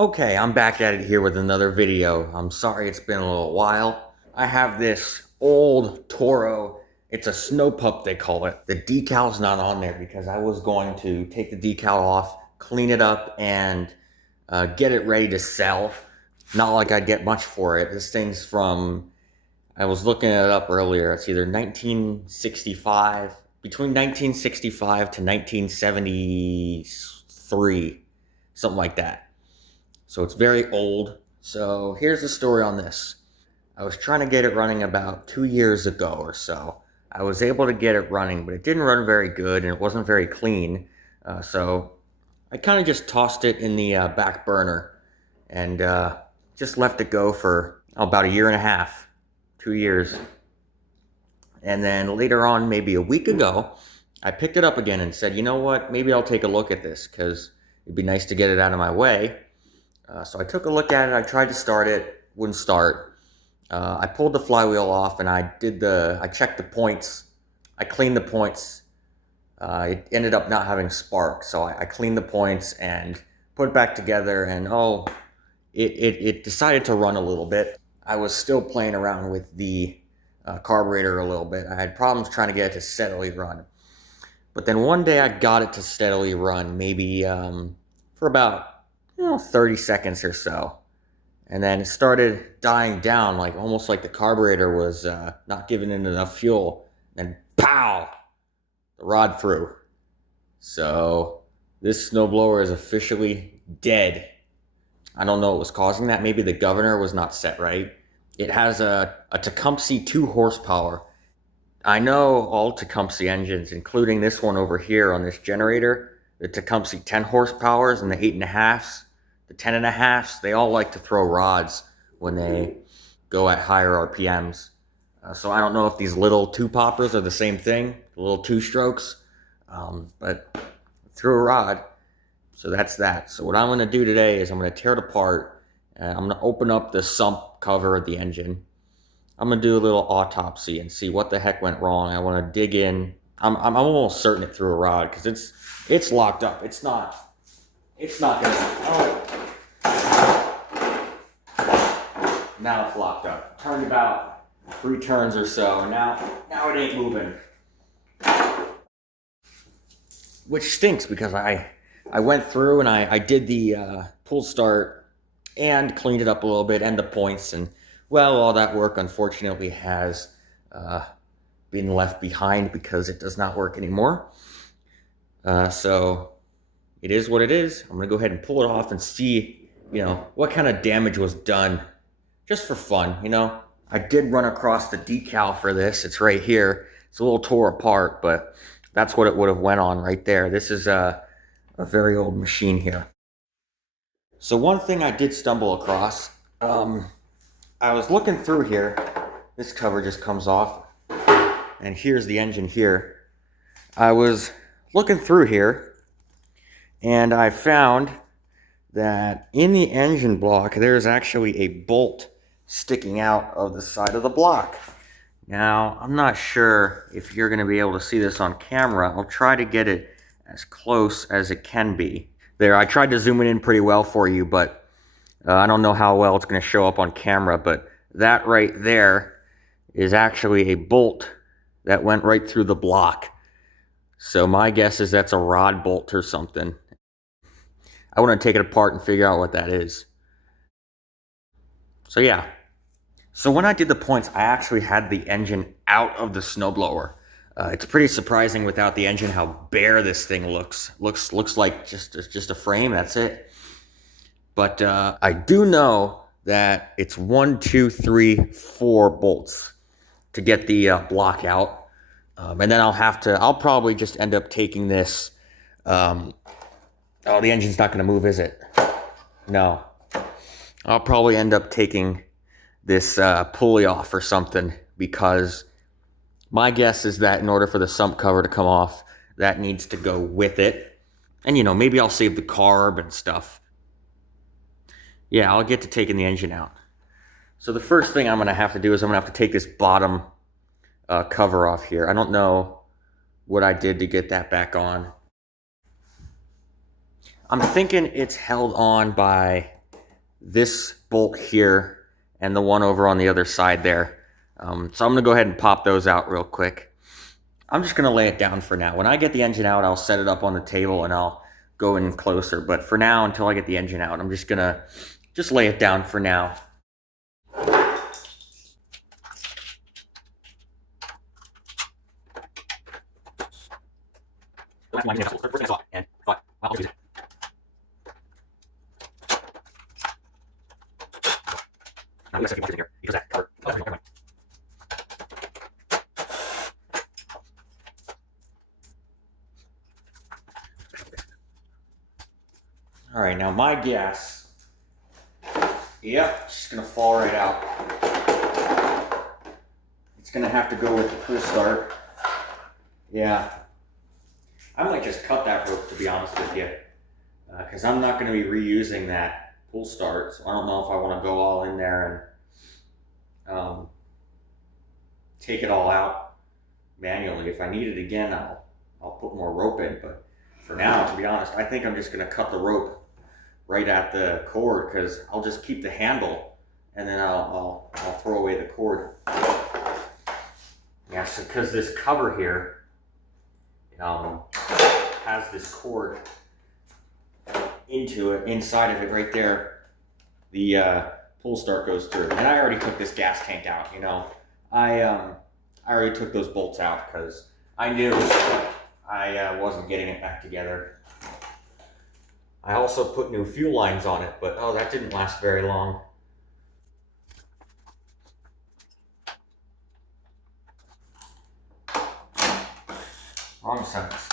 Okay, I'm back at it here with another video. I'm sorry it's been a little while. I have this old Toro. It's a snow pup, they call it. The decal's not on there because I was going to take the decal off, clean it up, and get it ready to sell. Not like I'd get much for it. This thing's from, I was looking it up earlier. It's either 1965, between 1965 to 1973, something like that. So it's very old. So here's the story on this. I was trying to get it running about 2 years ago or so. I was able to get it running, but it didn't run very good and it wasn't very clean. So I kind of just tossed it in the back burner and just left it go for about a year and a half, 2 years. And then later on, maybe a week ago, I picked it up again and said, you know what, maybe I'll take a look at this because it'd be nice to get it out of my way. So I took a look at it, I tried to start it, wouldn't start. I pulled the flywheel off and I checked the points, I cleaned the points. It ended up not having spark, so I cleaned the points and put it back together and it decided to run a little bit. I was still playing around with the carburetor a little bit. I had problems trying to get it to steadily run. But then one day I got it to steadily run, maybe for about 30 seconds or so. And then it started dying down, like almost like the carburetor was not giving it enough fuel. And pow! The rod threw. So this snowblower is officially dead. I don't know what was causing that. Maybe the governor was not set right. It has a Tecumseh 2 horsepower. I know all Tecumseh engines, including this one over here on this generator, the Tecumseh 10 horsepowers and the 8.5s. The 10.5s, they all like to throw rods when they go at higher RPMs. So I don't know if these little 2-poppers are the same thing, the little 2-strokes, but threw a rod. So that's that. So what I'm going to do today is I'm going to tear it apart, and I'm going to open up the sump cover of the engine. I'm going to do a little autopsy and see what the heck went wrong. I want to dig in. I'm almost certain it threw a rod because it's locked up. It's not going to... Oh. Now it's locked up. Turned about 3 turns or so, and now it ain't moving. Which stinks because I went through and I did the pull start and cleaned it up a little bit and the points, and well, all that work unfortunately has been left behind because it does not work anymore. So it is what it is. I'm gonna go ahead and pull it off and see, what kind of damage was done. Just for fun, I did run across the decal for this. It's right here. It's a little tore apart, but that's what it would have went on right there. This is a very old machine here. So one thing I did stumble across, I was looking through here. This cover just comes off, and here's the engine here. I was looking through here, and I found that in the engine block, there's actually a bolt sticking out of the side of the block. Now, I'm not sure if you're going to be able to see this on camera. I'll try to get it as close as it can be. There, I tried to zoom it in pretty well for you, but I don't know how well it's going to show up on camera, but that right there is actually a bolt that went right through the block. So my guess is that's a rod bolt or something. I want to take it apart and figure out what that is. So yeah. So when I did the points, I actually had the engine out of the snowblower. It's pretty surprising without the engine how bare this thing looks. Looks like just a frame, that's it. But I do know that it's 1, 2, 3, 4 bolts to get the block out. And then I'll probably just end up taking this. Oh, the engine's not going to move, is it? No. I'll probably end up taking this pulley off or something, because my guess is that in order for the sump cover to come off, that needs to go with it. And maybe I'll save the carb and stuff. Yeah, I'll get to taking the engine out. So the first thing I'm going to have to do is I'm going to have to take this bottom cover off here. I don't know what I did to get that back on. I'm thinking it's held on by this bolt here and the one over on the other side there. So I'm going to go ahead and pop those out real quick. I'm just going to lay it down for now. When I get the engine out, I'll set it up on the table and I'll go in closer. But for now, until I get the engine out, I'm just going to lay it down for now. All right, now my gas, yep, just gonna fall right out. It's gonna have to go with the pull start. Yeah, I might just cut that rope, to be honest with you, because I'm not gonna be reusing that pull start, so I don't know if I wanna go all in there and take it all out manually. If I need it again, I'll put more rope in, but for now, to be honest, I think I'm just gonna cut the rope right at the cord, because I'll just keep the handle and then I'll throw away the cord. Yeah, so because this cover here has this cord inside of it right there, the pull start goes through. And I already took this gas tank out, I already took those bolts out because I knew I wasn't getting it back together. I also put new fuel lines on it, but oh, that didn't last very long. Wrong sentence.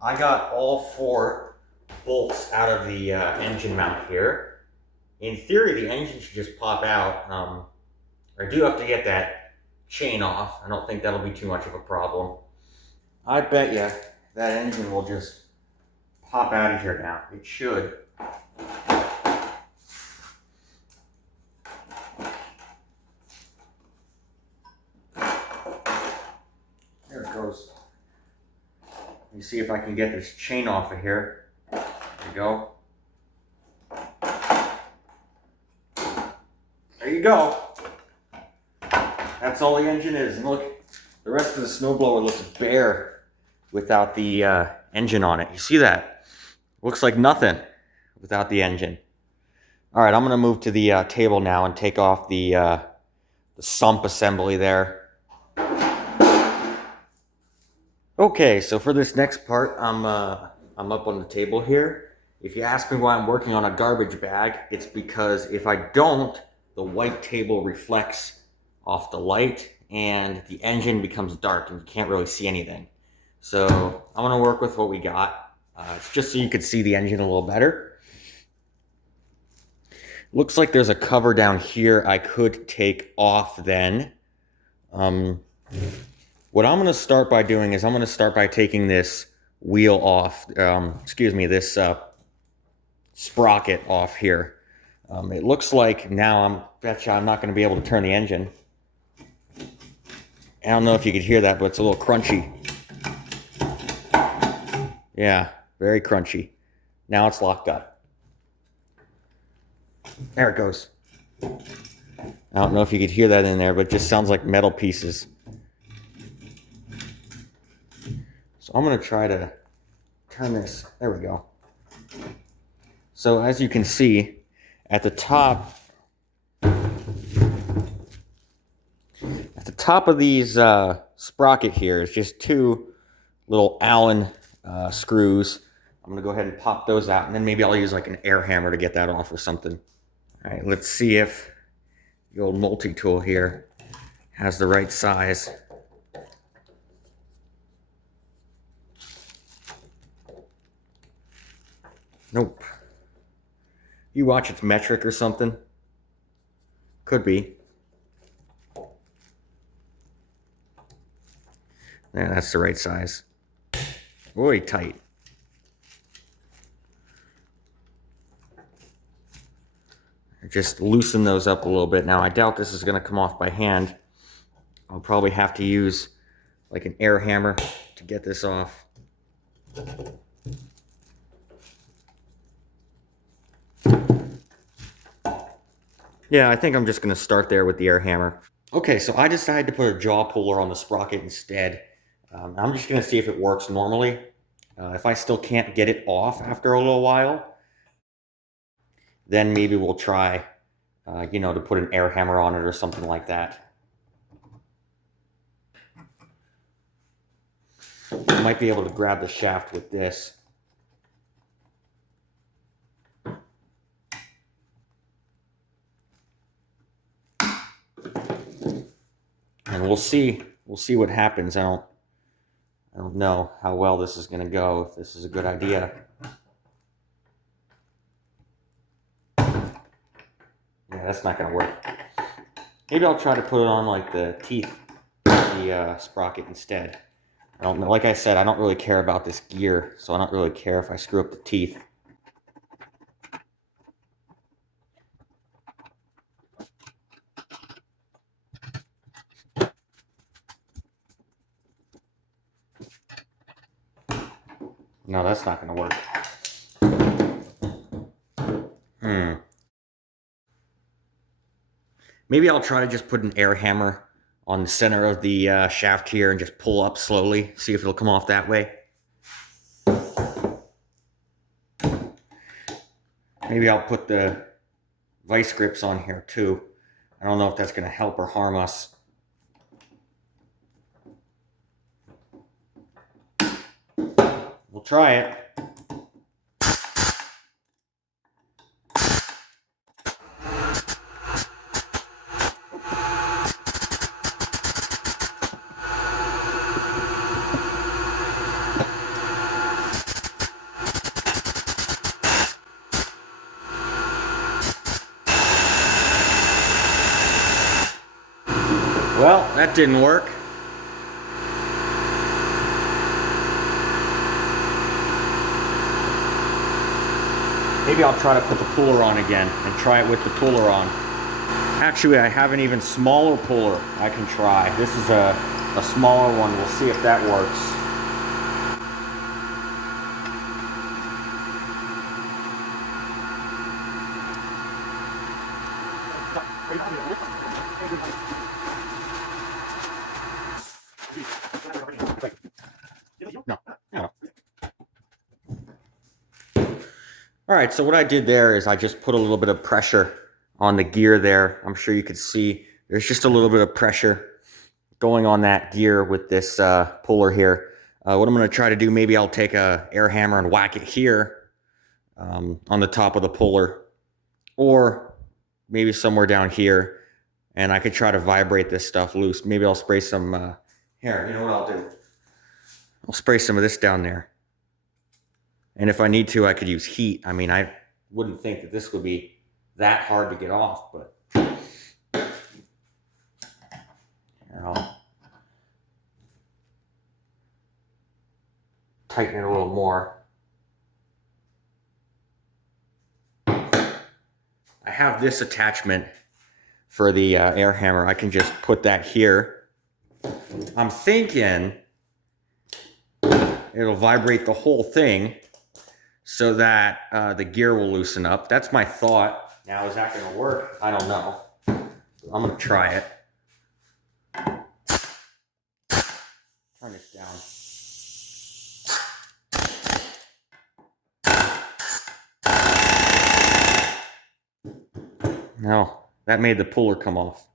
I got all 4 bolts out of the engine mount here. In theory, the engine should just pop out. I do have to get that chain off. I don't think that'll be too much of a problem. I bet you that engine will just pop out of here now. It should. There it goes. Let me see if I can get this chain off of here. There you go. There you go. That's all the engine is. And look, the rest of the snowblower looks bare without the engine on it. You see that? Looks like nothing without the engine. All right, I'm going to move to the table now and take off the sump assembly there. Okay, so for this next part, I'm up on the table here. If you ask me why I'm working on a garbage bag, it's because if I don't, the white table reflects off the light and the engine becomes dark and you can't really see anything. So I'm going to work with what we got. It's just so you can see the engine a little better. Looks like there's a cover down here I could take off then. What I'm going to start by doing is I'm going to start by taking this wheel off, this sprocket off here. It looks like now I'm not going to be able to turn the engine. I don't know if you could hear that, but it's a little crunchy. Yeah, very crunchy. Now it's locked up. There it goes. I don't know if you could hear that in there, but it just sounds like metal pieces. So I'm going to try to turn this. There we go. So as you can see, at the top of these sprocket here is just 2 little Allen screws. I'm going to go ahead and pop those out, and then maybe I'll use like an air hammer to get that off or something. All right, let's see if the old multi-tool here has the right size. Nope. You watch, it's metric or something. Could be. Yeah, that's the right size. really tight. Just loosen those up a little bit. Now, I doubt this is going to come off by hand. I'll probably have to use like an air hammer to get this off. Yeah, I think I'm just going to start there with the air hammer. Okay, so I decided to put a jaw puller on the sprocket instead. I'm just going to see if it works normally. If I still can't get it off after a little while, then maybe we'll try, to put an air hammer on it or something like that. I might be able to grab the shaft with this. And we'll see what happens. I don't know how well this is going to go, if this is a good idea. Yeah, that's not going to work. Maybe I'll try to put it on like the teeth of the sprocket instead. I don't know. Like I said, I don't really care about this gear, so I don't really care if I screw up the teeth. No, that's not going to work. Maybe I'll try to just put an air hammer on the center of the shaft here and just pull up slowly, see if it'll come off that way. Maybe I'll put the vice grips on here too. I don't know if that's going to help or harm us. We'll try it. Well, that didn't work. Maybe I'll try to put the puller on again and try it with the puller on. Actually, I have an even smaller puller I can try. This is a smaller one. We'll see if that works. No. All right, so what I did there is I just put a little bit of pressure on the gear there. I'm sure you could see there's just a little bit of pressure going on that gear with this puller here. What I'm going to try to do, maybe I'll take a air hammer and whack it here on the top of the puller, or maybe somewhere down here, and I could try to vibrate this stuff loose. Maybe I'll spray some, here, you know what I'll do? I'll spray some of this down there. And if I need to, I could use heat. I mean, I wouldn't think that this would be that hard to get off, but here, I'll tighten it a little more. I have this attachment for the air hammer. I can just put that here. I'm thinking it'll vibrate the whole thing so that the gear will loosen up. That's my thought. Now, is that going to work? I don't know. I'm going to try it. Turn this down. No, that made the puller come off.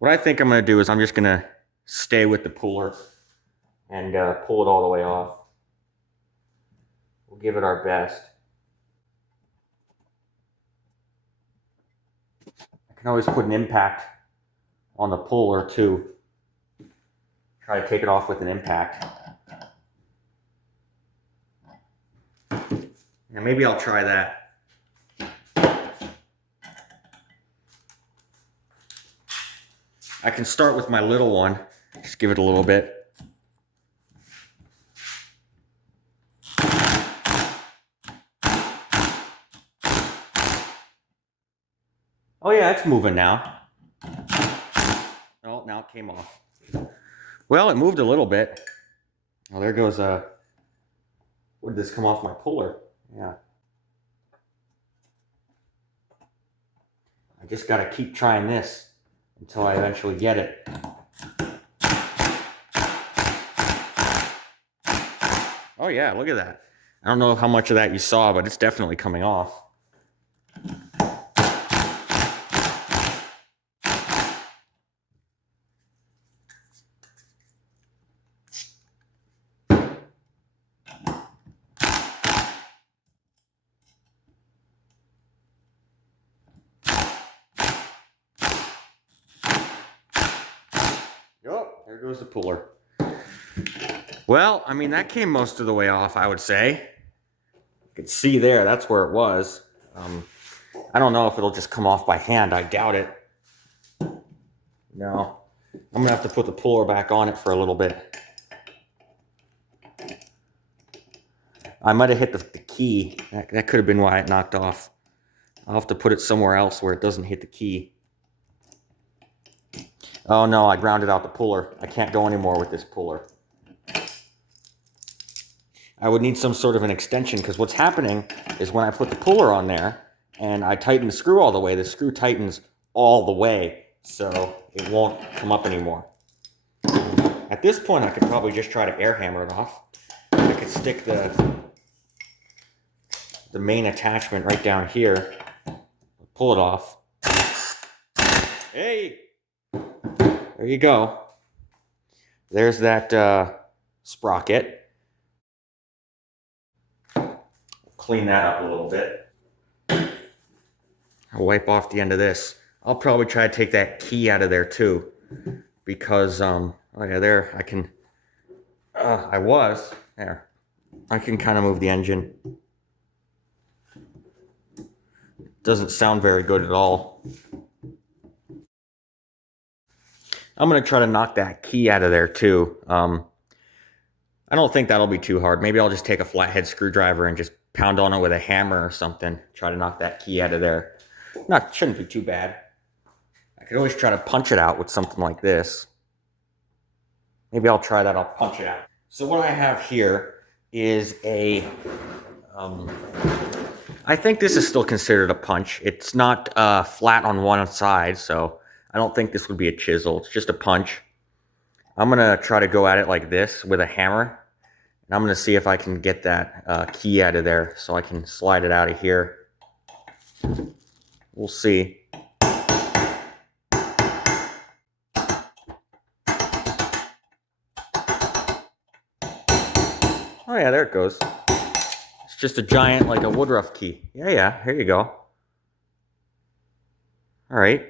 What I think I'm going to do is I'm just going to stay with the puller and pull it all the way off. We'll give it our best. I can always put an impact on the puller too. Try to take it off with an impact. Now maybe I'll try that. I can start with my little one. Just give it a little bit. Oh yeah, it's moving now. Oh, now it came off. Well, it moved a little bit. Oh, there goes, where did this come off my puller? Yeah. I just gotta keep trying this until I eventually get it. Oh yeah, look at that. I don't know how much of that you saw, but it's definitely coming off. Oh, there goes the puller. Well, I mean, that came most of the way off, I would say. You can see there, that's where it was. I don't know if it'll just come off by hand. I doubt it. No. I'm going to have to put the puller back on it for a little bit. I might have hit the key. That could have been why it knocked off. I'll have to put it somewhere else where it doesn't hit the key. Oh no, I grounded out the puller. I can't go anymore with this puller. I would need some sort of an extension, because what's happening is when I put the puller on there and I tighten the screw all the way, the screw tightens all the way, so it won't come up anymore. At this point, I could probably just try to air hammer it off. I could stick the main attachment right down here, pull it off. Hey! There you go. There's that sprocket. Clean that up a little bit. I'll wipe off the end of this. I'll probably try to take that key out of there too, because oh yeah, there I can. I can kind of move the engine. Doesn't sound very good at all. I'm gonna try to knock that key out of there too. I don't think that'll be too hard. Maybe I'll just take a flathead screwdriver and just pound on it with a hammer or something. Try to knock that key out of there. Shouldn't be too bad. I could always try to punch it out with something like this. Maybe I'll try that. I'll punch it out. So what I have here is a, I think this is still considered a punch. It's not flat on one side, so I don't think this would be a chisel. It's just a punch. I'm gonna try to go at it like this with a hammer. And I'm gonna see if I can get that key out of there so I can slide it out of here. We'll see. Oh yeah, there it goes. It's just a giant, like a Woodruff key. Yeah, here you go. All right.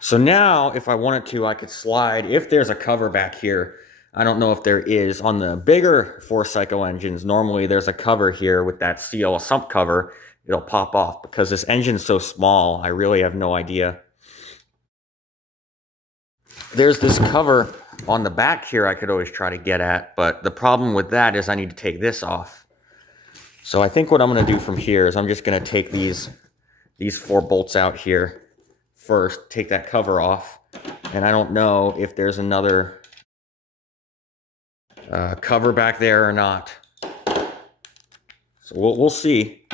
So now, if I wanted to, I could slide, if there's a cover back here. I don't know if there is. On the bigger 4Cycle engines, normally there's a cover here with that seal, a sump cover. It'll pop off. Because this engine's so small, I really have no idea. There's this cover on the back here I could always try to get at, but the problem with that is I need to take this off. So I think what I'm going to do from here is I'm just going to take these 4 bolts out here first, take that cover off, and I don't know if there's another cover back there or not. So we'll see.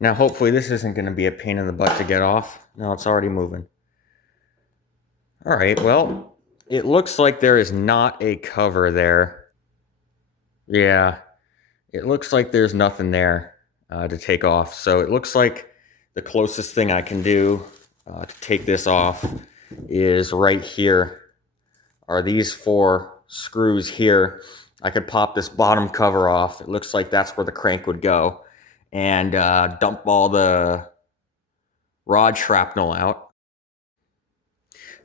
Now hopefully this isn't going to be a pain in the butt to get off. No, it's already moving. Alright, well, it looks like there is not a cover there. Yeah, it looks like there's nothing there to take off. So it looks like the closest thing I can do to take this off is right here. Are these 4 screws here. I could pop this bottom cover off. It looks like that's where the crank would go. And dump all the rod shrapnel out.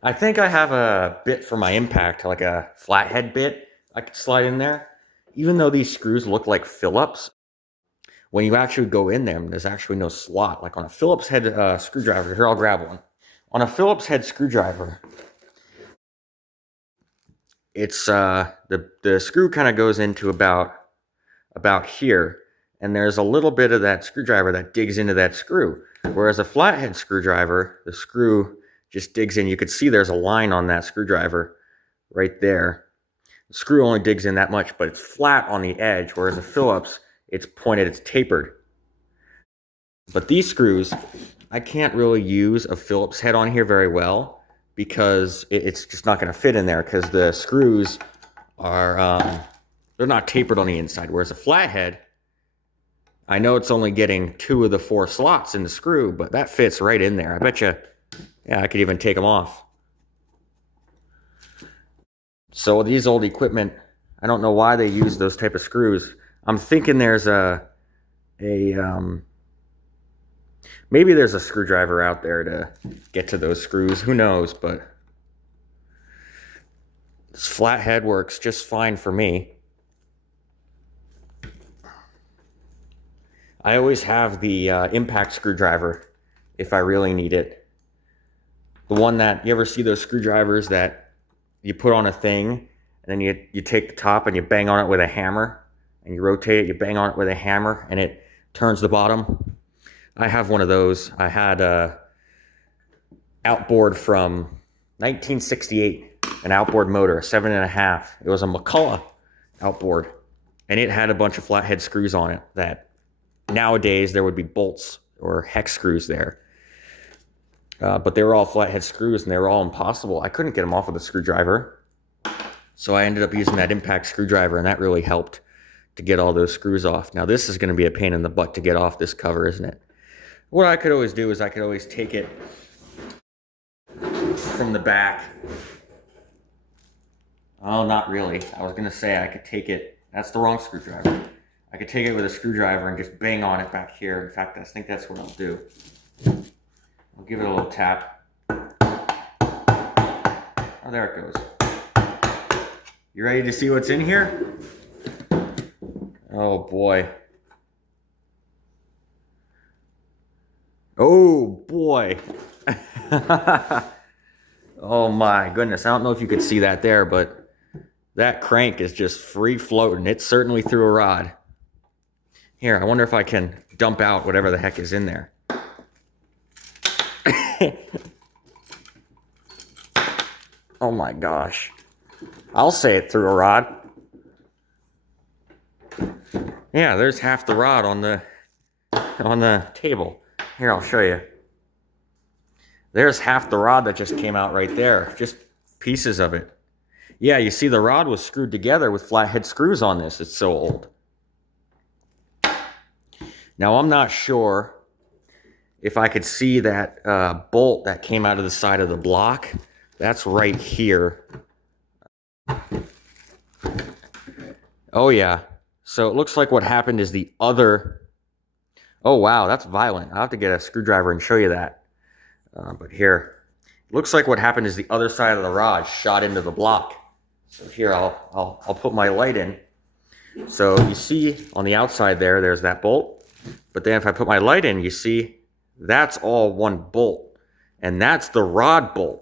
I think I have a bit for my impact, like a flathead bit I could slide in there. Even though these screws look like Phillips, when you actually go in them, there's actually no slot. Like on a Phillips head screwdriver, here I'll grab one. On a Phillips head screwdriver, it's the screw kind of goes into about here, and there's a little bit of that screwdriver that digs into that screw. Whereas a flathead screwdriver, the screw just digs in. You could see there's a line on that screwdriver right there. The screw only digs in that much, but it's flat on the edge, whereas a Phillips, it's pointed, it's tapered. But these screws, I can't really use a Phillips head on here very well because it's just not going to fit in there because the screws are, they're not tapered on the inside. Whereas a flathead, I know it's only getting 2 of the 4 slots in the screw, but that fits right in there. I bet you, yeah, I could even take them off. So these old equipment, I don't know why they use those type of screws. I'm thinking there's maybe there's a screwdriver out there to get to those screws. Who knows? But this flathead works just fine for me. I always have the impact screwdriver if I really need it. The one that, you ever see those screwdrivers that you put on a thing, and then you take the top and you bang on it with a hammer, and you rotate it, you bang on it with a hammer, and it turns the bottom? I have one of those. I had a outboard from 1968, an outboard motor, 7.5. It was a McCulloch outboard, and it had a bunch of flathead screws on it that nowadays there would be bolts or hex screws there. But they were all flathead screws, and they were all impossible. I couldn't get them off with a screwdriver. So I ended up using that impact screwdriver, and that really helped to get all those screws off. Now this is going to be a pain in the butt to get off this cover, isn't it? What I could always do is I could always take it from the back. Oh, not really. I was going to say I could take it. That's the wrong screwdriver. I could take it with a screwdriver and just bang on it back here. In fact, I think that's what I'll do. I'll give it a little tap. Oh, there it goes. You ready to see what's in here? Oh, boy. Oh, boy. Oh, my goodness. I don't know if you could see that there, but that crank is just free floating. It's certainly through a rod. Here, I wonder if I can dump out whatever the heck is in there. Oh my gosh. I'll say it through a rod. Yeah, there's half the rod on the table. Here, I'll show you. There's half the rod that just came out right there. Just pieces of it. Yeah, you see the rod was screwed together with flathead screws on this. It's so old. Now, I'm not sure if I could see that bolt that came out of the side of the block. That's right here. Oh, yeah. So it looks like what happened is the other... Oh, wow, that's violent. I'll have to get a screwdriver and show you that. But here, looks like what happened is the other side of the rod shot into the block. So here, I'll put my light in. So you see on the outside there's that bolt. But then if I put my light in, you see that's all one bolt. And that's the rod bolt.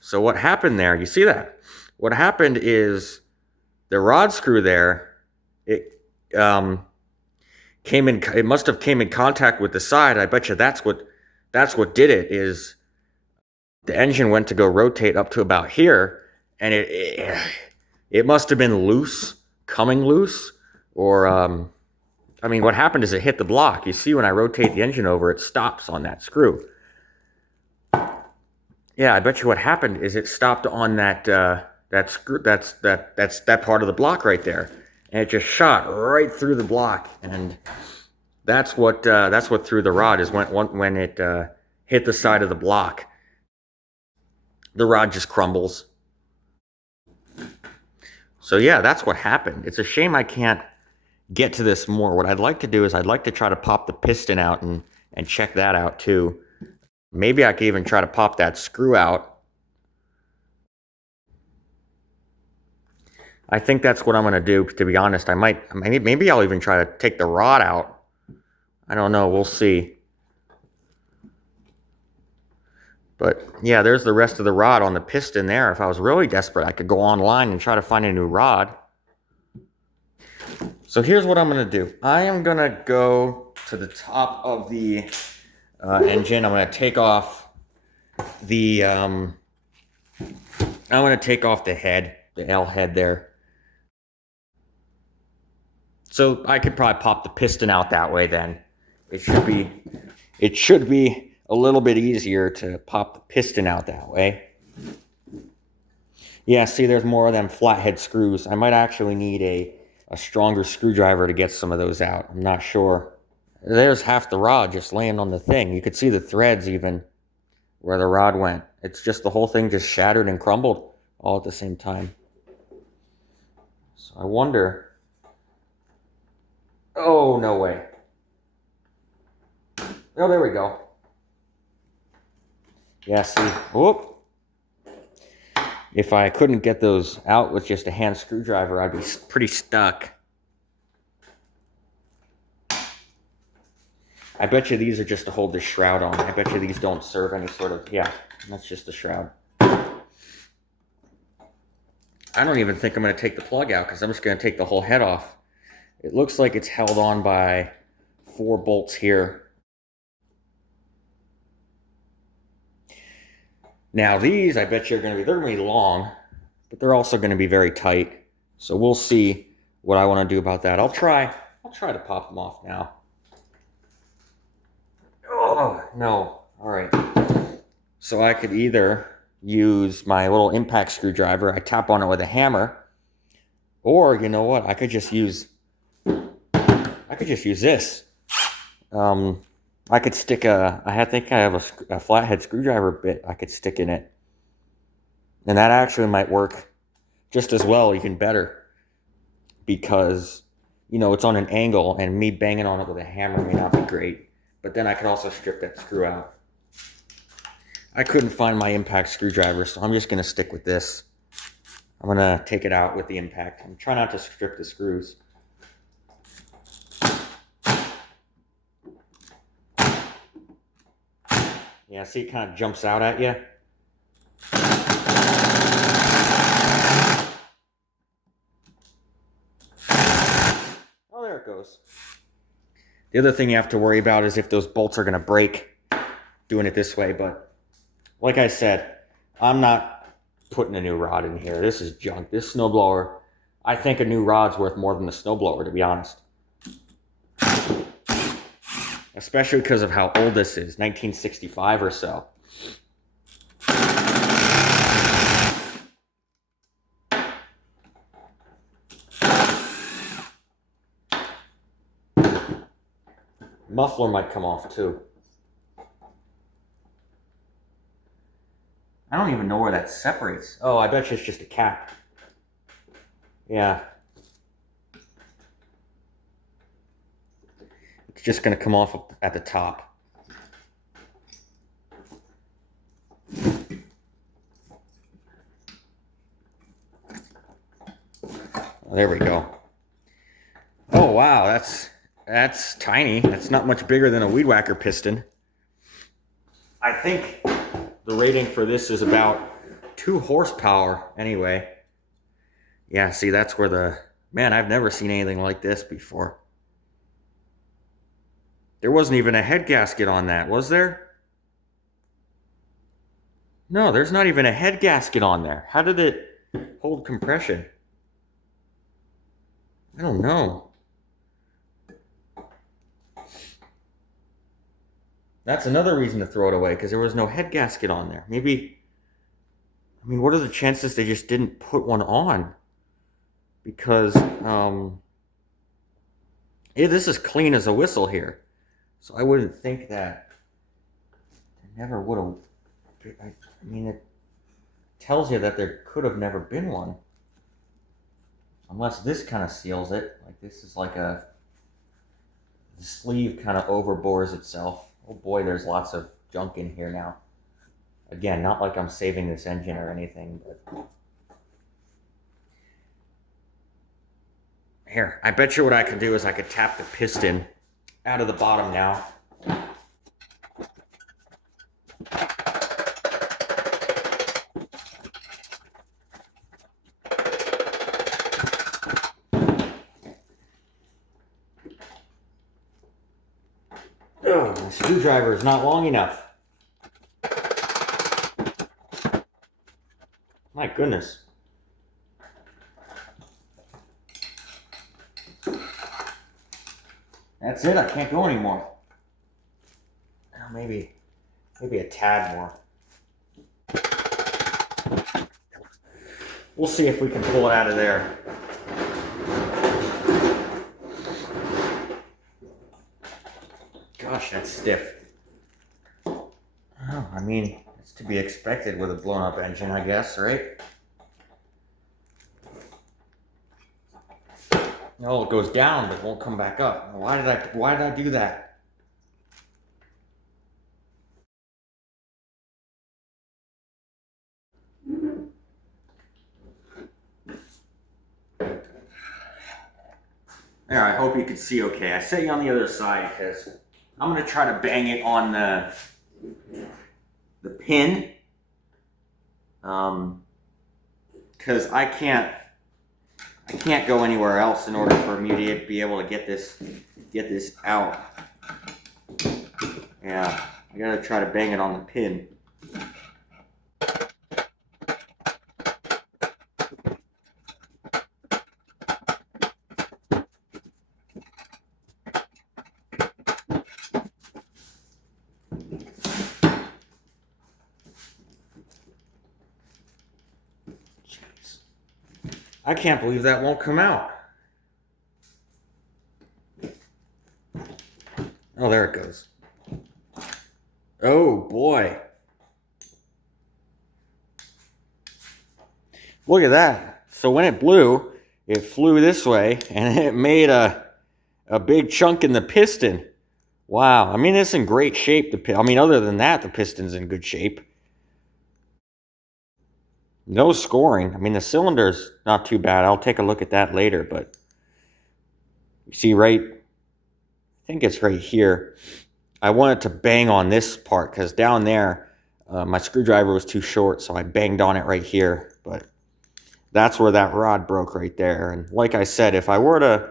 So what happened there, you see that? What happened is the rod screw there, it must have came in contact with the side. I bet you that's what did it, is the engine went to go rotate up to about here, and it must have been loose, coming loose, or I mean, what happened is it hit the block. You see when I rotate the engine over, it stops on that screw. Yeah, I bet you what happened is it stopped on that screw. That's that part of the block right there, and it just shot right through the block, and that's what threw the rod, is when it hit the side of the block. The rod just crumbles. So yeah, that's what happened. It's a shame I can't get to this more. What I'd like to do is I'd like to try to pop the piston out and check that out too. Maybe I could even try to pop that screw out. I think that's what I'm going to do, to be honest. Maybe I'll even try to take the rod out. I don't know. We'll see. But yeah, there's the rest of the rod on the piston there. If I was really desperate, I could go online and try to find a new rod. So here's what I'm going to do. I am going to go to the top of the engine. I'm going to take off the head, the L head there. So I could probably pop the piston out that way then. It should be a little bit easier to pop the piston out that way. Yeah, see, there's more of them flathead screws. I might actually need a stronger screwdriver to get some of those out. I'm not sure. There's half the rod just laying on the thing. You could see the threads even where the rod went. It's just the whole thing just shattered and crumbled all at the same time. So I wonder... Oh, no way. Oh, there we go. Yeah, see, whoop. If I couldn't get those out with just a hand screwdriver, I'd be pretty stuck. I bet you these are just to hold the shroud on. I bet you these don't serve any sort of... Yeah, that's just the shroud. I don't even think I'm going to take the plug out because I'm just going to take the whole head off. It looks like it's held on by 4 bolts here. Now these, I bet you, they're going to be long, but they're also going to be very tight. So we'll see what I want to do about that. I'll try to pop them off now. Oh, no. All right. So I could either use my little impact screwdriver, I tap on it with a hammer, or you know what? I could just use this. I could stick I think I have a flathead screwdriver bit I could stick in it. And that actually might work just as well, even better. Because, you know, it's on an angle and me banging on it with a hammer may not be great. But then I could also strip that screw out. I couldn't find my impact screwdriver, so I'm just going to stick with this. I'm going to take it out with the impact. I'm trying not to strip the screws. Yeah, see, it kind of jumps out at you. Oh, there it goes. The other thing you have to worry about is if those bolts are going to break doing it this way. But like I said, I'm not putting a new rod in here. This is junk. This snowblower, I think a new rod's worth more than the snowblower, to be honest. Especially because of how old this is, 1965 or so. Muffler might come off too. I don't even know where that separates. Oh, I bet you it's just a cap. Yeah. It's just going to come off at the top. Oh, there we go. Oh, wow, that's tiny. That's not much bigger than a weed whacker piston. I think the rating for this is about 2 horsepower anyway. Yeah, see, that's where man, I've never seen anything like this before. There wasn't even a head gasket on that, was there? No, there's not even a head gasket on there. How did it hold compression? I don't know. That's another reason to throw it away, because there was no head gasket on there. Maybe, I mean, what are the chances they just didn't put one on? Because, this is clean as a whistle here. So I wouldn't think that there never would have, I mean, it tells you that there could have never been one. Unless this kind of seals it. Like this is like the sleeve kind of overbores itself. Oh boy, there's lots of junk in here now. Again, not like I'm saving this engine or anything, but... Here, I bet you what I could do is I could tap the piston out of the bottom now. screwdriver is not long enough. My goodness. That's it, I can't go anymore. Well, maybe a tad more. We'll see if we can pull it out of there. Gosh, that's stiff. Oh, I mean, it's to be expected with a blown up engine, I guess, right? Oh, it goes down but won't come back up. Why did I do that? There, I hope you can see okay. I set you on the other side because I'm going to try to bang it on the pin. Because I can't go anywhere else in order for me to be able to get this out. Yeah, I gotta try to bang it on the pin. Jeez. I can't believe that won't come out. Oh, there it goes. Oh, boy. Look at that. So when it blew, it flew this way, and it made a big chunk in the piston. Wow. I mean, it's in great shape. I mean, other than that, the piston's in good shape. No scoring. I mean, the cylinder's not too bad. I'll take a look at that later, but you see right, I think it's right here. I wanted to bang on this part because down there, my screwdriver was too short, so I banged on it right here. But that's where that rod broke right there. And like I said, if I were to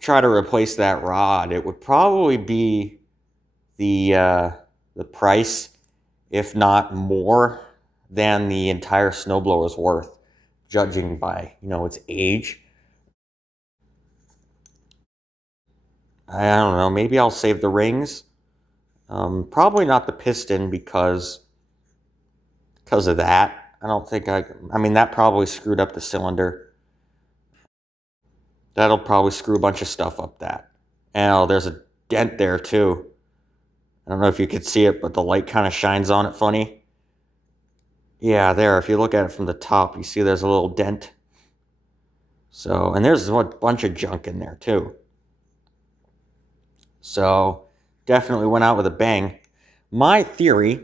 try to replace that rod, it would probably be the price, if not more, than the entire snowblower is worth, judging by, its age. I don't know, maybe I'll save the rings. Probably not the piston because of that. I don't think I mean, that probably screwed up the cylinder. That'll probably screw a bunch of stuff up that. And oh, there's a dent there too. I don't know if you could see it, but the light kind of shines on it funny. Yeah, there, if you look at it from the top, you see there's a little dent. So, and there's a bunch of junk in there too. So, definitely went out with a bang. My theory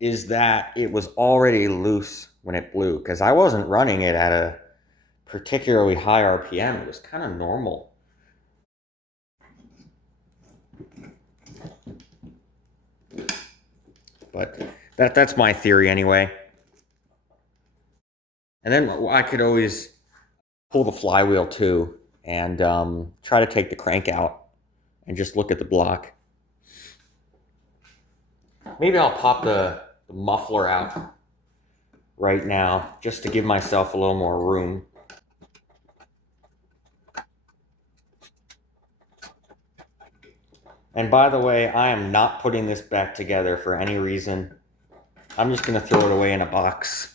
is that it was already loose when it blew, because I wasn't running it at a particularly high RPM. It was kind of normal. But that's my theory anyway. And then I could always pull the flywheel too and try to take the crank out and just look at the block. Maybe I'll pop the muffler out right now just to give myself a little more room. And by the way, I am not putting this back together for any reason. I'm just going to throw it away in a box.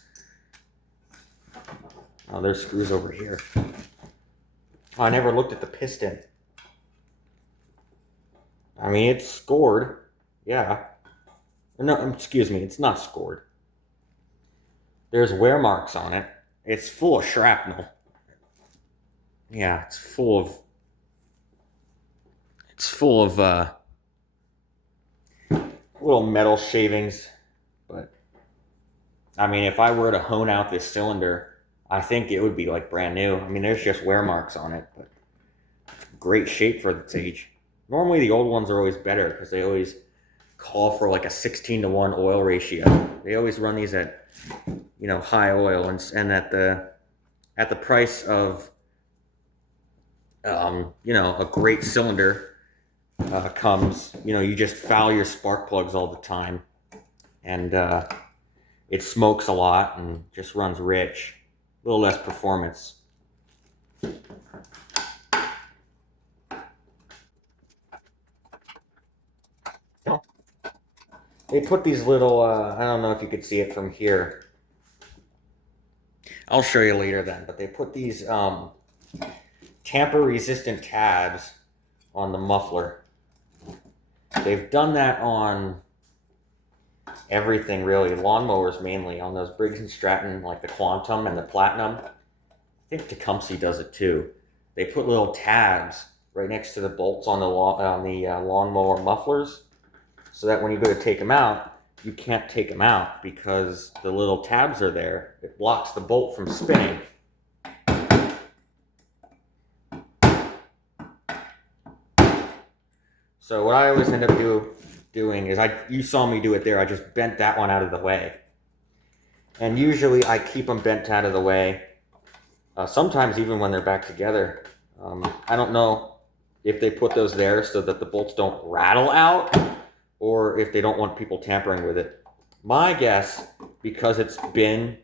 Oh, there's screws over here. Oh, I never looked at the piston. I mean, it's scored. Yeah. No, excuse me, it's not scored. There's wear marks on it. It's full of shrapnel. Yeah, it's full of little metal shavings. But I mean, if I were to hone out this cylinder, I think it would be like brand new. I mean, there's just wear marks on it, but great shape for its age. Normally the old ones are always better because they always call for like a 16-to-1 oil ratio. They always run these at, high oil, and at the price of, a great cylinder. comes, you just foul your spark plugs all the time, and it smokes a lot and just runs rich, a little less performance. They put these little, I don't know if you could see it from here. I'll show you later then, but they put these tamper-resistant tabs on the muffler. They've done that on everything, really. Lawnmowers mainly, on those Briggs & Stratton, like the Quantum and the Platinum. I think Tecumseh does it too. They put little tabs right next to the bolts on the lawnmower mufflers, so that when you go to take them out, you can't take them out because the little tabs are there. It blocks the bolt from spinning. So what I always end up doing is, you saw me do it there, I just bent that one out of the way. And usually I keep them bent out of the way, sometimes even when they're back together. I don't know if they put those there so that the bolts don't rattle out, or if they don't want people tampering with it. My guess, because it's been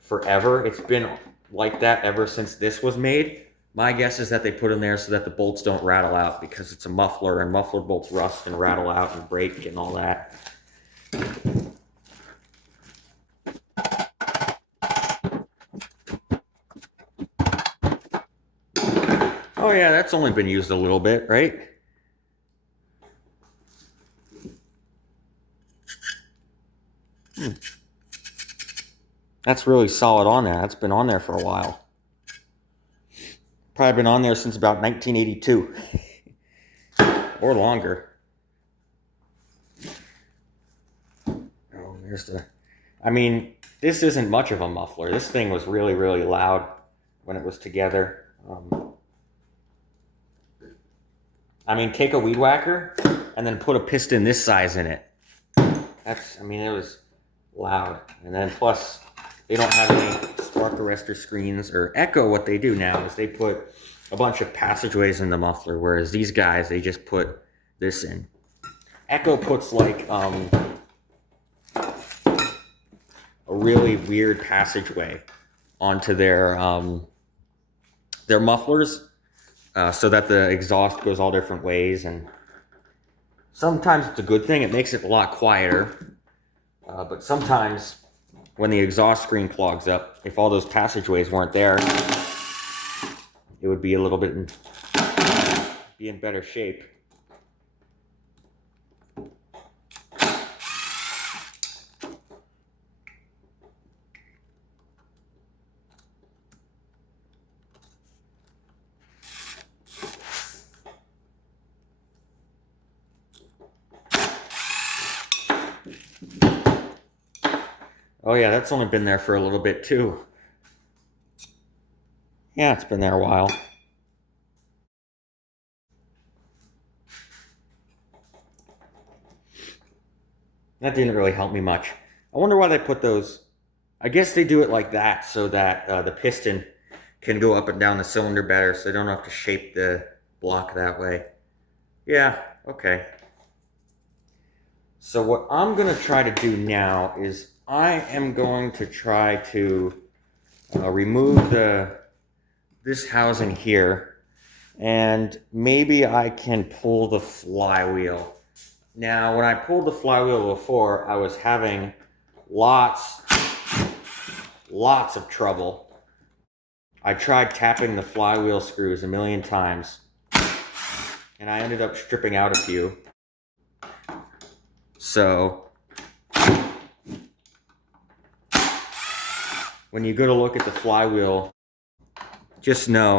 forever, it's been like that ever since this was made, my guess is that they put them there so that the bolts don't rattle out, because it's a muffler and muffler bolts rust and rattle out and break and all that. Oh yeah, that's only been used a little bit, right? That's really solid on there. That's been on there for a while. Probably been on there since about 1982 or longer. Oh, this isn't much of a muffler. This thing was really, really loud when it was together. Take a weed whacker and then put a piston this size in it. It was loud. And then plus, they don't have any spark arrestor screens or echo. What they do now is they put a bunch of passageways in the muffler, whereas these guys, they just put this in. Echo puts like a really weird passageway onto their mufflers, so that the exhaust goes all different ways, and sometimes it's a good thing. It makes it a lot quieter, but sometimes when the exhaust screen clogs up, if all those passageways weren't there, it would be a little bit in better shape. Oh yeah, that's only been there for a little bit too. Yeah, it's been there a while. That didn't really help me much. I wonder why they put those. I guess they do it like that so that the piston can go up and down the cylinder better, so they don't have to shape the block that way. Yeah, okay. So what I'm going to try to do now is I am going to try to remove this housing here, and maybe I can pull the flywheel. Now, when I pulled the flywheel before, I was having lots of trouble. I tried tapping the flywheel screws a million times, and I ended up stripping out a few. So, when you go to look at the flywheel, just know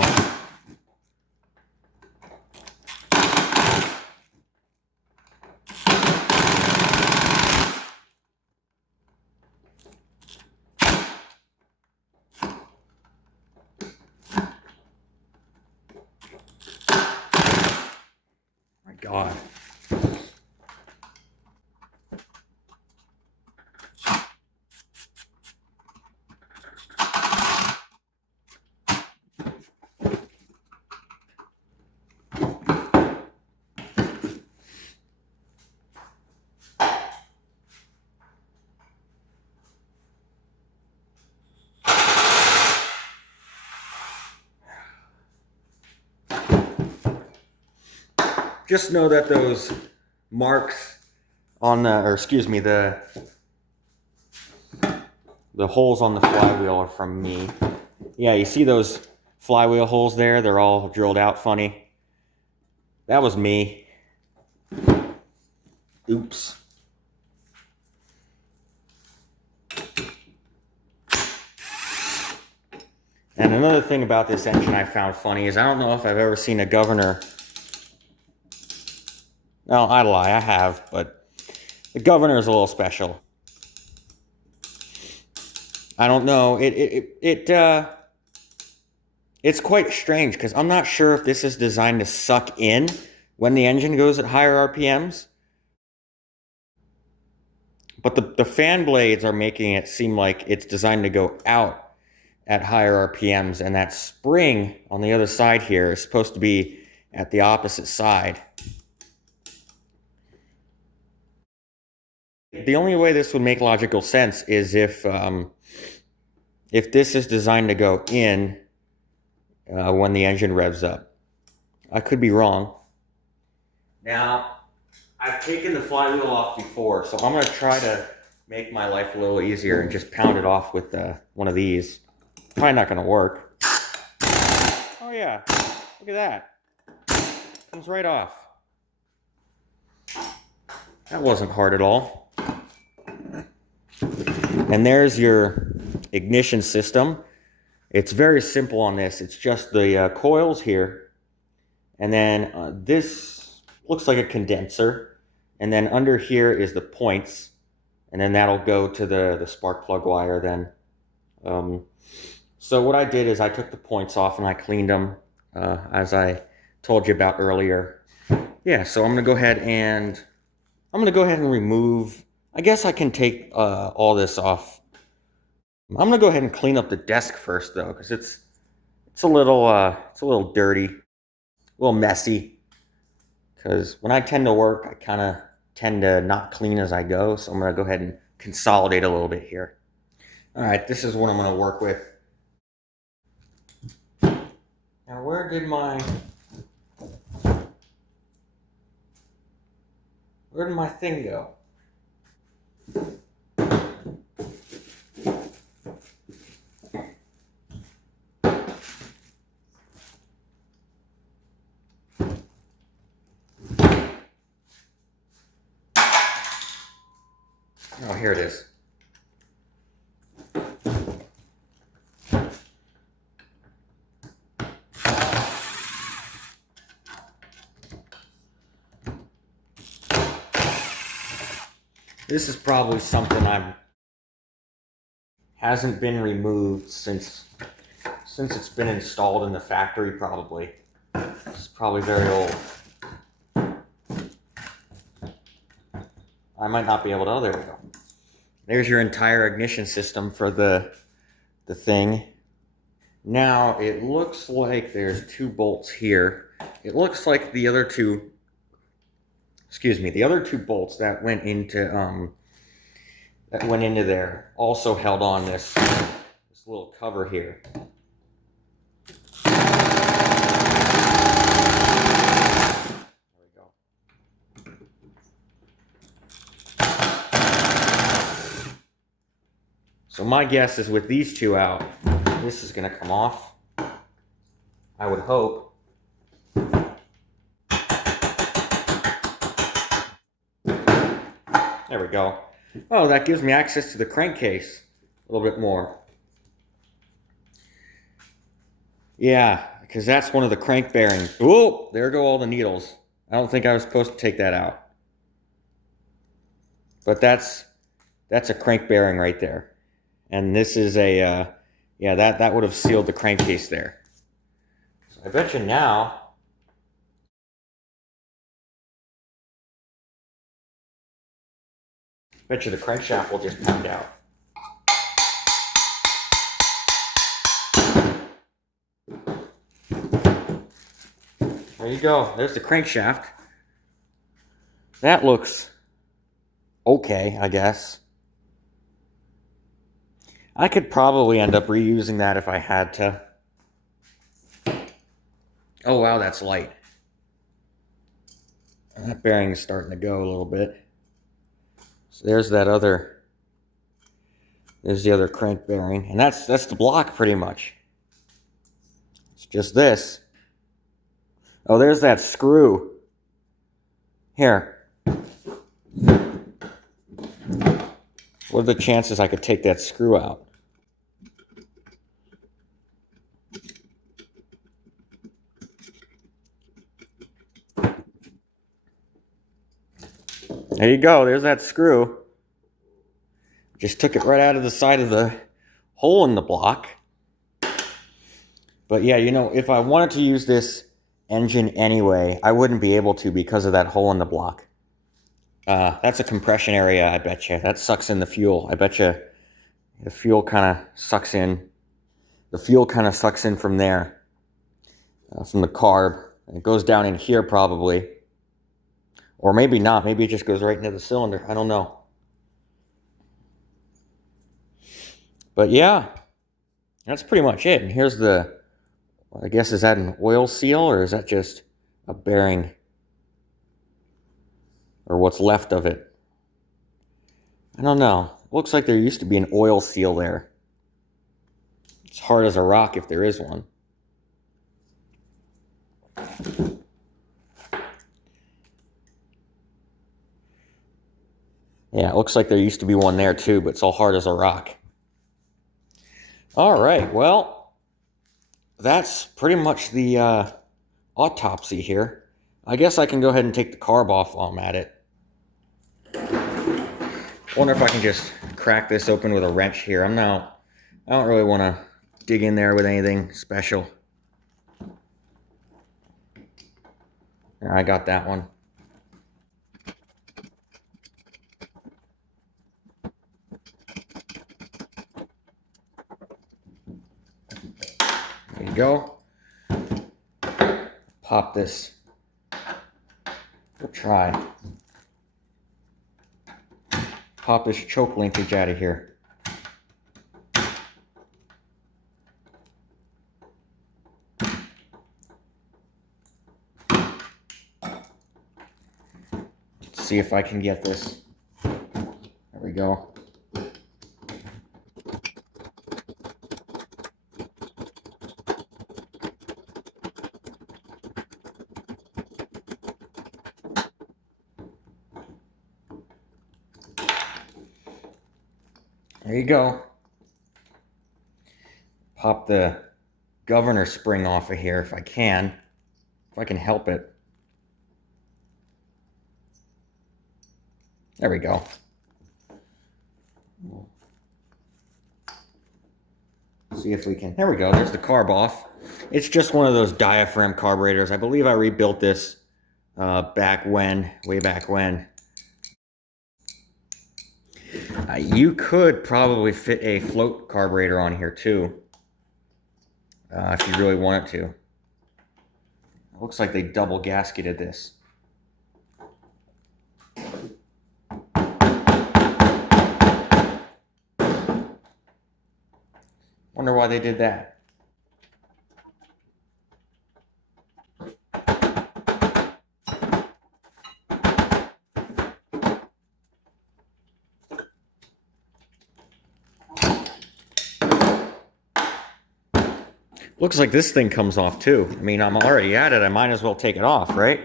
my God. Just know that those marks on the, or excuse me, the holes on the flywheel are from me. Yeah, you see those flywheel holes there? They're all drilled out funny. That was me. Oops. And another thing about this engine I found funny is I don't know if I've ever seen a governor. No, I lie, I have, but the governor is a little special. I don't know. It's quite strange because I'm not sure if this is designed to suck in when the engine goes at higher RPMs. But the fan blades are making it seem like it's designed to go out at higher RPMs, and that spring on the other side here is supposed to be at the opposite side. The only way this would make logical sense is if this is designed to go in when the engine revs up. I could be wrong. Now, I've taken the flywheel off before, so I'm going to try to make my life a little easier and just pound it off with one of these. Probably not going to work. Oh yeah, look at that. Comes right off. That wasn't hard at all. And there's your ignition system. It's very simple on this. It's just the coils here. And then this looks like a condenser. And then under here is the points. And then that'll go to the spark plug wire then. So what I did is I took the points off and I cleaned them as I told you about earlier. Yeah, so I'm going to go ahead and remove. I guess I can take all this off. I'm going to go ahead and clean up the desk first though, because it's a little dirty, a little messy. Because when I tend to work, I kind of tend to not clean as I go. So I'm going to go ahead and consolidate a little bit here. All right, this is what I'm going to work with. Now, where did my thing go? Oh, here it is. This is probably something hasn't been removed since it's been installed in the factory probably. It's probably very old. I might not be able to, oh, there we go. There's your entire ignition system for the thing. Now, it looks like there's 2 bolts here. It looks like the other two bolts that went into there also held on this little cover here. There we go. So my guess is with these 2 out, this is going to come off. I would hope. There we go. Oh, that gives me access to the crankcase a little bit more. Yeah, because that's one of the crank bearings. Oh, there go all the needles. I don't think I was supposed to take that out. But that's a crank bearing right there. And this is a, yeah, that would have sealed the crankcase there. So I bet you now, the crankshaft will just pound out. There you go. There's the crankshaft. That looks okay, I guess. I could probably end up reusing that if I had to. Oh wow, that's light. That bearing's starting to go a little bit. So there's that other, there's the other crank bearing, and that's the block pretty much. It's just this. Oh, there's that screw. Here. What are the chances I could take that screw out? There you go. There's that screw. Just took it right out of the side of the hole in the block. But yeah, you know, if I wanted to use this engine anyway, I wouldn't be able to because of that hole in the block. That's a compression area, I bet you. That sucks in the fuel. I bet you the fuel kind of sucks in. The fuel kind of sucks in from there, from the carb. It goes down in here probably. Or maybe not. Maybe it just goes right into the cylinder. I don't know. But yeah, that's pretty much it. And here's the, I guess, is that an oil seal or is that just a bearing? Or what's left of it? I don't know. Looks like there used to be an oil seal there. It's hard as a rock if there is one. Yeah, it looks like there used to be one there too, but it's all hard as a rock. All right, well, that's pretty much the autopsy here. I guess I can go ahead and take the carb off while I'm at it. Wonder if I can just crack this open with a wrench here. I don't really want to dig in there with anything special. I got that one. There you go. Pop this. We'll try. Pop this choke linkage out of here. Let's see if I can get this. There we go. There you go. Pop the governor spring off of here if I can help it. There we go. See if we can. There we go. There's the carb off. It's just one of those diaphragm carburetors. I believe I rebuilt this way back when. You could probably fit a float carburetor on here too, if you really wanted to. It looks like they double gasketed this. Wonder why they did that. Looks like this thing comes off too. I mean, I'm already at it. I might as well take it off, right?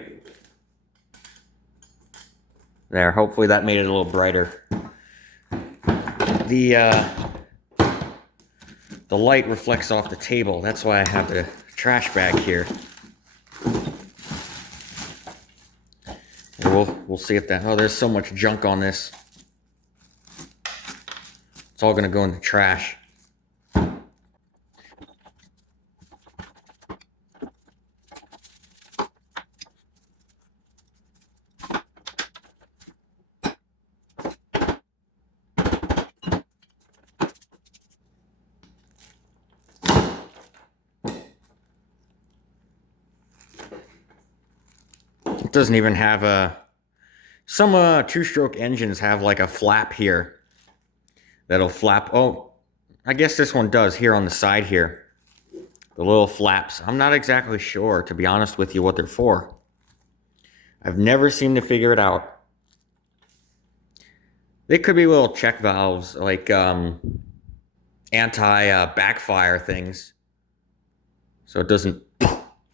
There, hopefully that made it a little brighter. The light reflects off the table. That's why I have the trash bag here. We'll see if that... Oh, there's so much junk on this. It's all going to go in the trash. It doesn't even have a... Some two-stroke engines have like a flap here that'll flap. Oh, I guess this one does here on the side here. The little flaps. I'm not exactly sure, to be honest with you, what they're for. I've never seemed to figure it out. They could be little check valves, like anti-backfire things, so it doesn't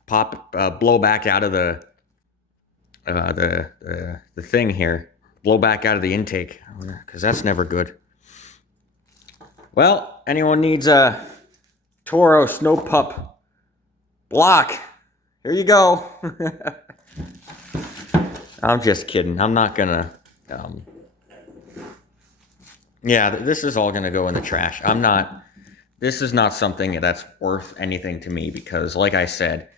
blow back out of the thing here, blow back out of the intake, because that's never good. Well, anyone needs a Toro Snow Pup block? Here you go. I'm just kidding. I'm not gonna. Yeah, this is all gonna go in the trash. I'm not. This is not something that's worth anything to me because, like I said,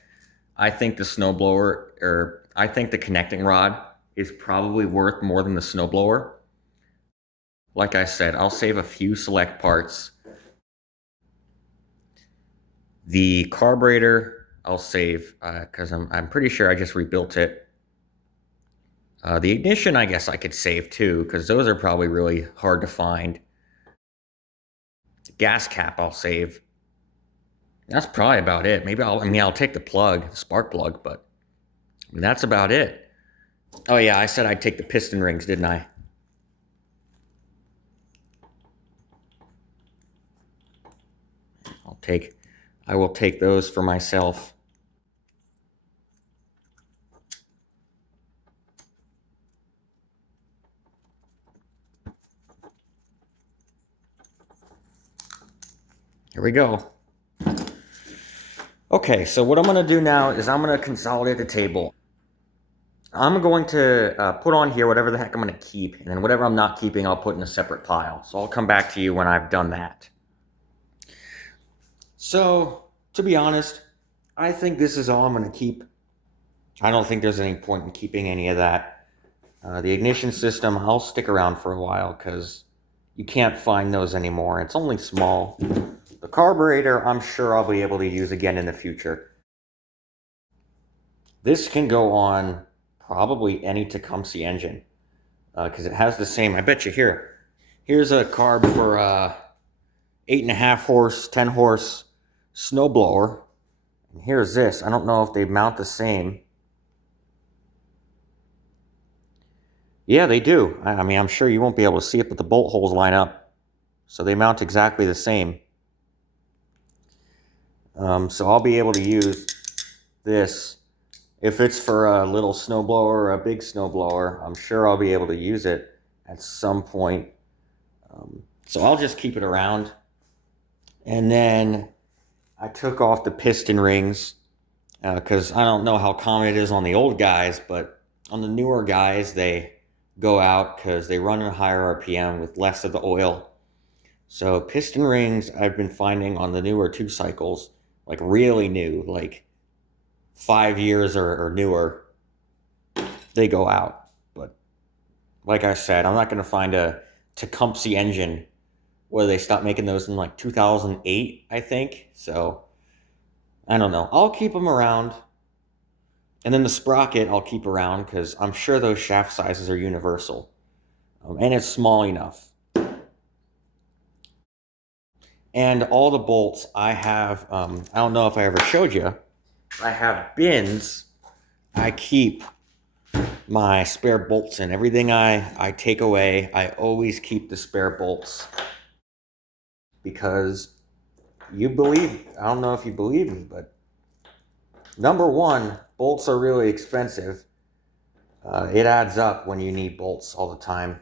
I think the snowblower, or I think the connecting rod is probably worth more than the snowblower. Like I said, I'll save a few select parts. The carburetor, I'll save because I'm pretty sure I just rebuilt it. The ignition, I guess I could save too because those are probably really hard to find. The gas cap, I'll save. That's probably about it. Maybe I'll take the plug, the spark plug, but that's about it. Oh yeah, I said I'd take the piston rings, didn't I? I will take those for myself. Here we go. Okay, so what I'm going to do now is I'm going to consolidate the table. I'm going to put on here whatever the heck I'm going to keep, and then whatever I'm not keeping, I'll put in a separate pile. So I'll come back to you when I've done that. So, to be honest, I think this is all I'm going to keep. I don't think there's any point in keeping any of that. The ignition system, I'll stick around for a while because you can't find those anymore. It's only small. The carburetor, I'm sure I'll be able to use again in the future. This can go on probably any Tecumseh engine because it has the same. I bet you here's a carb for 8.5 horse, 10 horse snowblower. And here's this. I don't know if they mount the same. Yeah, they do. I mean, I'm sure you won't be able to see it, but the bolt holes line up. So they mount exactly the same. So I'll be able to use this. If it's for a little snowblower or a big snowblower, I'm sure I'll be able to use it at some point. So I'll just keep it around. And then I took off the piston rings because I don't know how common it is on the old guys, but on the newer guys, they go out because they run at a higher RPM with less of the oil. So piston rings I've been finding on the newer 2 cycles, like really new, like 5 years or newer, they go out. But like I said, I'm not going to find a Tecumseh engine where they stopped making those in like 2008, I think. So I don't know. I'll keep them around. And then the sprocket I'll keep around because I'm sure those shaft sizes are universal. And it's small enough. And all the bolts I have, I don't know if I ever showed you, I have bins I keep my spare bolts in. Everything I take away, I always keep the spare bolts. Because I don't know if you believe me, but number one, bolts are really expensive. It adds up when you need bolts all the time.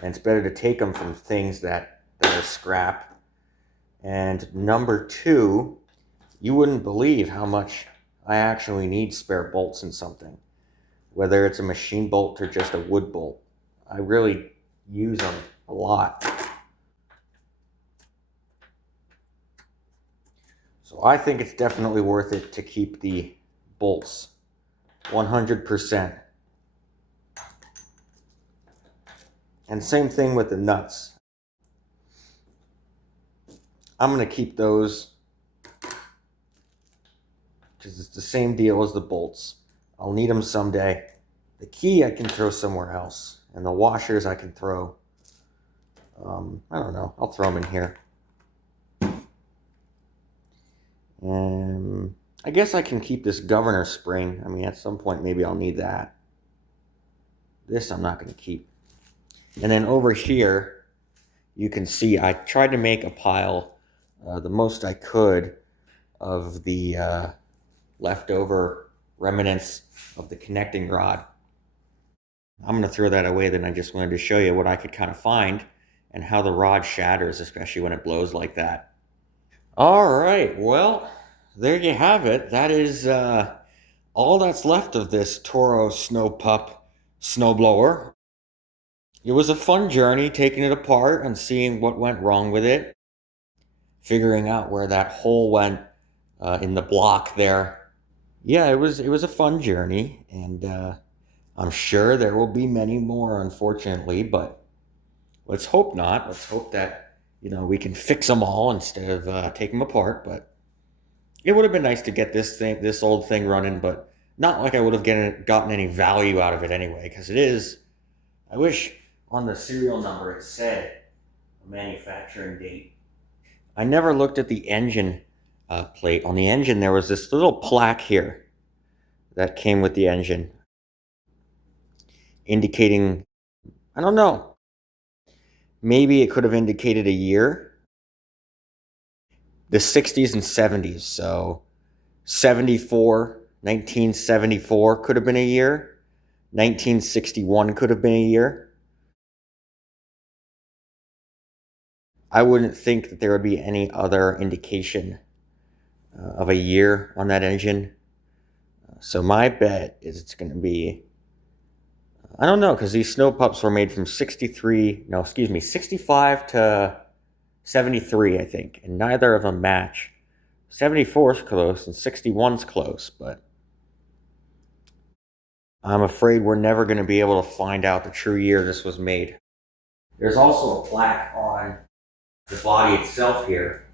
And it's better to take them from things that are scrap. And number two, you wouldn't believe how much I actually need spare bolts in something. Whether it's a machine bolt or just a wood bolt. I really use them a lot. So I think it's definitely worth it to keep the bolts 100%. And same thing with the nuts. I'm going to keep those because it's the same deal as the bolts. I'll need them someday. The key I can throw somewhere else. And the washers I can throw. I don't know. I'll throw them in here. I guess I can keep this governor spring. I mean, at some point, maybe I'll need that. This I'm not going to keep. And then over here, you can see I tried to make a pile, the most I could, of the leftover remnants of the connecting rod. I'm going to throw that away, then I just wanted to show you what I could kind of find and how the rod shatters, especially when it blows like that. All right, well, there you have it. That is all that's left of this Toro Snow Pup snowblower. It was a fun journey taking it apart and seeing what went wrong with it, figuring out where that hole went in the block there. Yeah, it was a fun journey, and I'm sure there will be many more, unfortunately, but let's hope not. Let's hope that, we can fix them all instead of take them apart. But it would have been nice to get this old thing running, but not like I would have gotten any value out of it anyway, because it is. I wish on the serial number it said a manufacturing date. I never looked at the engine plate. On the engine, there was this little plaque here that came with the engine, indicating, I don't know, maybe it could have indicated a year. The 60s and 70s, so 1974 could have been a year. 1961 could have been a year. I wouldn't think that there would be any other indication of a year on that engine. So my bet is it's going to be, I don't know, because these snow pups were made from 65 to 73, I think, and neither of them match. 74 is close and 61's close, but I'm afraid we're never going to be able to find out the true year this was made. There's also a plaque on the body itself here,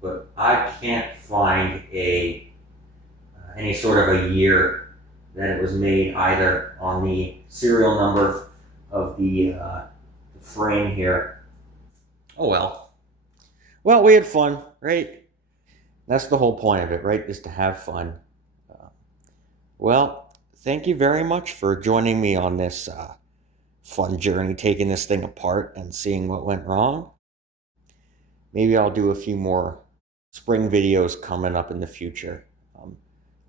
but I can't find any sort of a year that it was made, either on the serial number of the frame here. Oh well. Well, we had fun, right? That's the whole point of it, right? Is to have fun. Well, thank you very much for joining me on this fun journey, taking this thing apart and seeing what went wrong. Maybe I'll do a few more spring videos coming up in the future.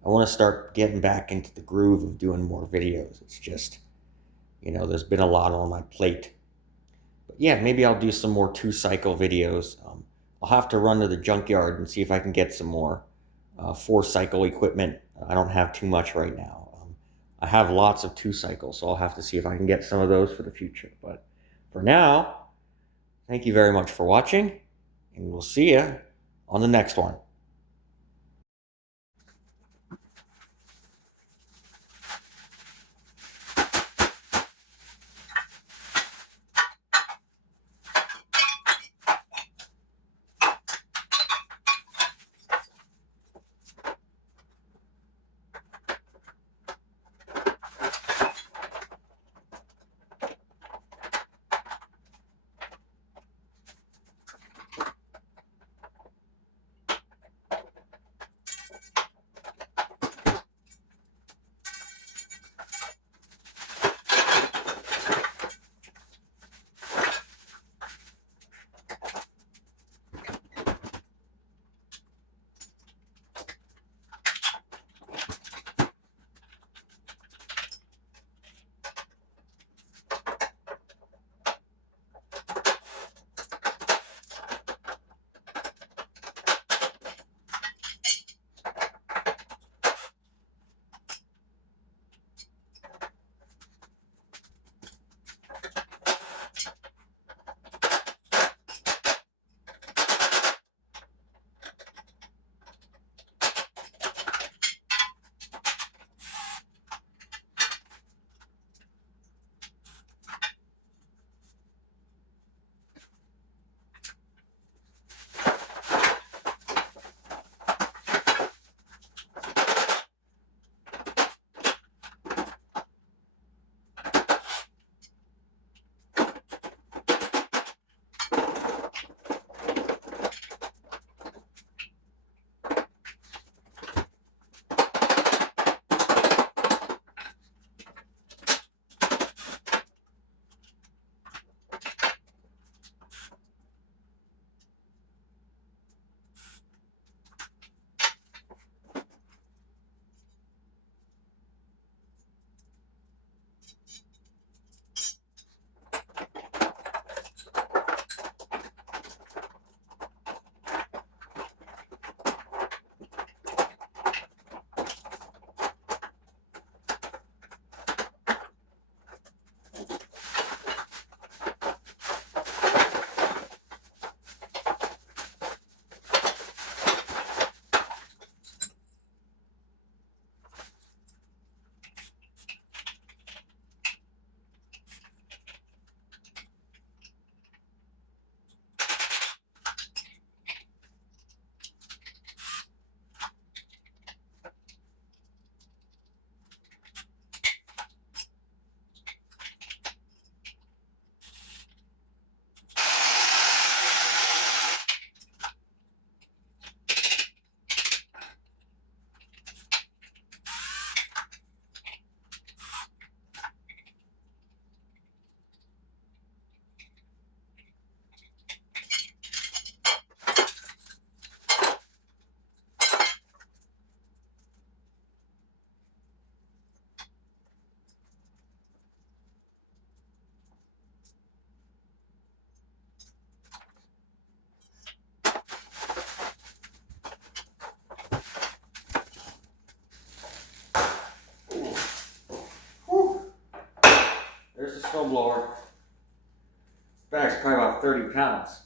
I want to start getting back into the groove of doing more videos. It's just, there's been a lot on my plate. But yeah, maybe I'll do some more 2-cycle videos. I'll have to run to the junkyard and see if I can get some more 4-cycle equipment. I don't have too much right now. I have lots of 2-cycles, so I'll have to see if I can get some of those for the future. But for now, thank you very much for watching, and we'll see you on the next one. There's the snowblower. Bag's probably about 30 pounds.